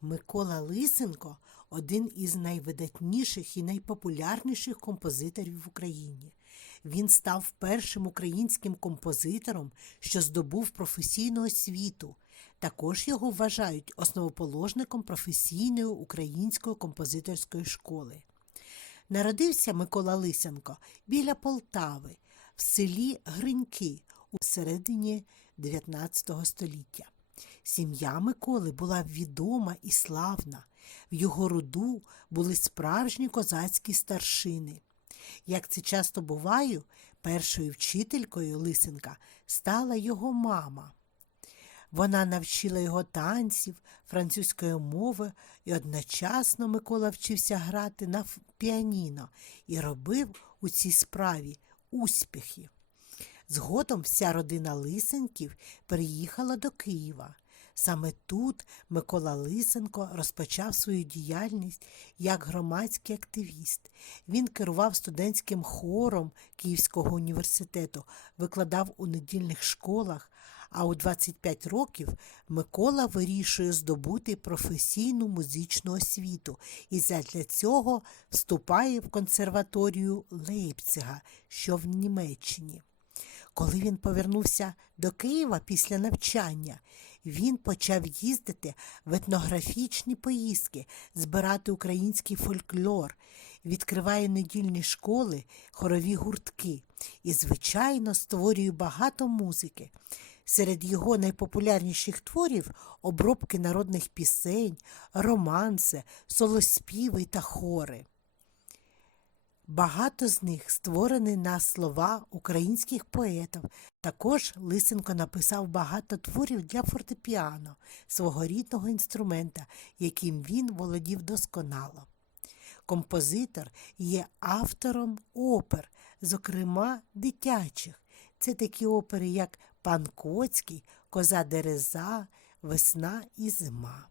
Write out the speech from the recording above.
Микола Лисенко один із найвидатніших і найпопулярніших композиторів в Україні. Він став першим українським композитором, що здобув професійну освіту. Також його вважають основоположником професійної української композиторської школи. Народився Микола Лисенко біля Полтави в селі Гриньки у середині 19 століття. Сім'я Миколи була відома і славна. В його роду були справжні козацькі старшини. Як це часто буває, першою вчителькою Лисенка стала його мама. Вона навчила його танців, французької мови, і одночасно Микола вчився грати на піаніно і робив у цій справі успіхи. Згодом вся родина Лисенків переїхала до Києва. Саме тут Микола Лисенко розпочав свою діяльність як громадський активіст. Він керував студентським хором Київського університету, викладав у недільних школах, а у 25 років Микола вирішує здобути професійну музичну освіту і задля цього вступає в консерваторію Лейпцига, що в Німеччині. Коли він повернувся до Києва після навчання, він почав їздити в етнографічні поїздки, збирати український фольклор, відкриває недільні школи, хорові гуртки і, звичайно, створює багато музики. Серед його найпопулярніших творів обробки народних пісень, романси, солоспіви та хори. Багато з них створені на слова українських поетів. Також Лисенко написав багато творів для фортепіано, свого рідного інструмента, яким він володів досконало. Композитор є автором опер, зокрема дитячих. Це такі опери, як Пан Коцький, Коза Дереза, Весна і Зима.